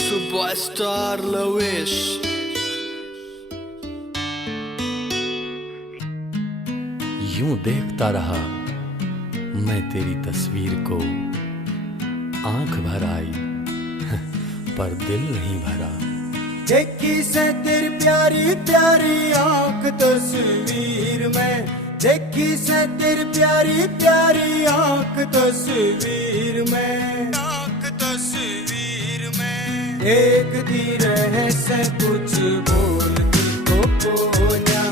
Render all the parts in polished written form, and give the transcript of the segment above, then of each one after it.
Superstar लवेश। यूं देखता रहा मैं तेरी तस्वीर को, आंख भर आई पर दिल नहीं भरा। देखी से तेरी प्यारी प्यारी आंख तस्वीर में, देखी से तेरी प्यारी प्यारी आंख तस्वीर में, आंख तस्वीर में। देखती रहे से कुछ बोलती तो कोन्या,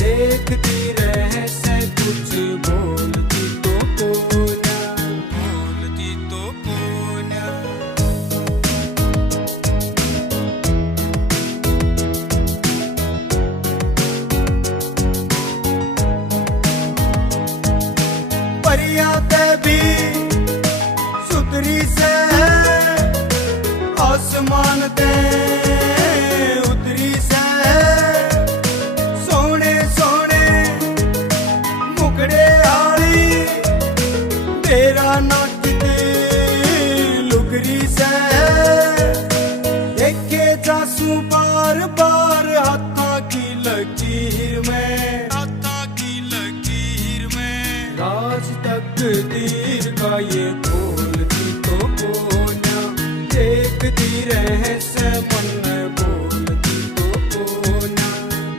देखती रहे से कुछ बोलती तो कोन्या, बोलती तो कोन्या। परियां ते भी सुतरी से आसमान ते उतरी से, सोने सोने मुकड़े आली तेरा नाचती लुगरी से। देखे जासू बार बार हाथा की लकीर में, हाथा की लकीर में। राज तकदीर का ये बोलती तो कोन्या, देखती रहे से मन बोलती तो कोन्या।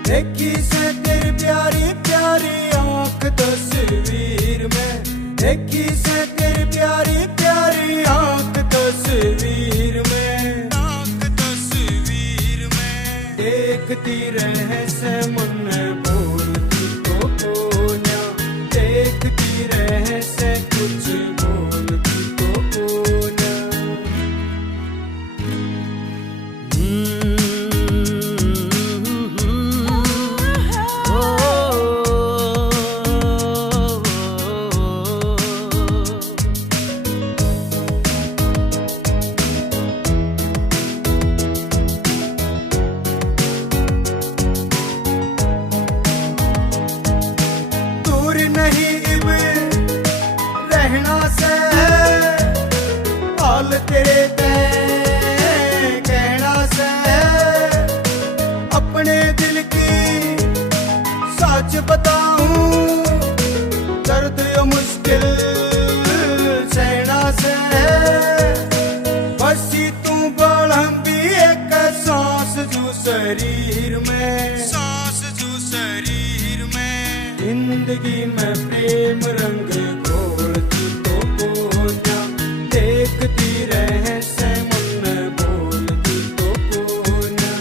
देखी से तेरी प्यारी प्यारी आंख तस्वीर में, देखी से तेरी प्यारी प्यारी आंख तस्वीर में, आंख तस्वीर में। देखती रहे से मन बोलती तो कोन्या, देखती रहे से कुछ बोलती तो कोन्या। दूर नहीं इब रहना से, हाल तेरे ते कहना से। अपने दिल की सच बताऊं, दर्द यो मुश्किल सहना से। बसी तू बलंबी एक सांस जू शरीर में, सांस जू शरीर में। जिंदगी में प्रेम रंग घोलती तो कोन्या, देखती रहे से मन बोलती तो कोन्या।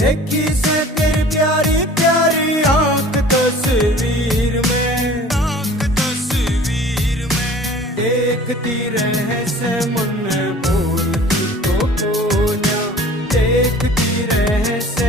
देखी से तेरी प्यारी प्यारी आंख तस्वीर में, आंख तस्वीर में। देखती रहे से मन बोलती तो कोन्या, देखती रहे से